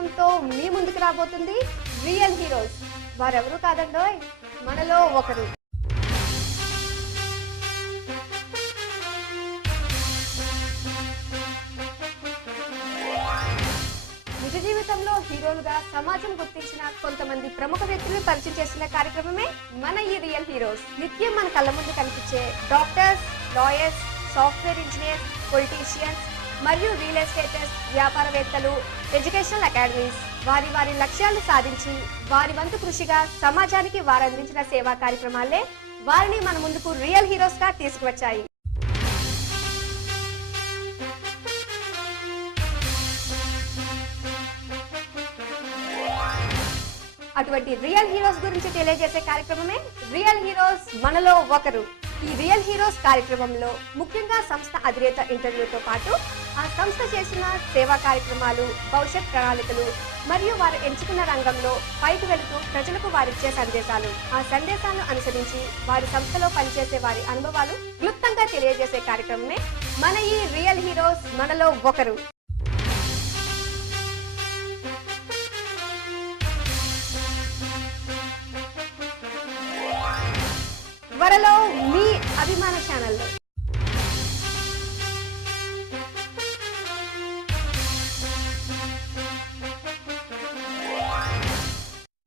కార్యక్రమంతో మీ ముందుకు రాబోతుంది రియల్ హీరోస్. వారెవరు కాదండోయ్, మనలో ఒకరు. నిజ జీవితంలో హీరోలుగా సమాజం గుర్తించిన కొంతమంది ప్రముఖ వ్యక్తులను పరిచయం చేసిన కార్యక్రమమే మన ఈ రియల్ హీరోస్. నిత్యం మన కళ్ళ ముందు కనిపించే doctors, lawyers, software engineers, politicians మరియు రియల్ ఎస్టేటర్స్, వ్యాపారవేత్తలు, ఎడ్యుకేషనల్ అకాడమీస్ వారి వారి లక్ష్యాలు సాధించి వారి వంతు కృషిగా సమాజానికి వారు అందించిన సేవా కార్యక్రమాలే వారిని మన ముందుకు రియల్ హీరోస్ గా తీసుకువచ్చాయి. అటువంటి రియల్ హీరోస్ గురించి తెలియజేసే కార్యక్రమమే రియల్ హీరోస్ మనలో ఒకరు. ఈ రియల్ హీరోస్ కార్యక్రమంలో ముఖ్యంగా సంస్థ అధినేత ఇంటర్వ్యూతో పాటు ఆ సంస్థ చేసిన సేవా కార్యక్రమాలు, భవిష్యత్ ప్రణాళికలు మరియు వారు ఎంచుకున్న రంగంలో పైకి వెళుతూ ప్రజలకు వారిచ్చే సందేశాలు, ఆ సందేశాలను అనుసరించి వారి సంస్థలో పనిచేసే వారి అనుభవాలు క్లుప్తంగా తెలియజేసే కార్యక్రమమే మన ఈ రియల్ హీరోస్ మనలో ఒకరు. త్వరలో మీ అభిమాన ఛానల్లో.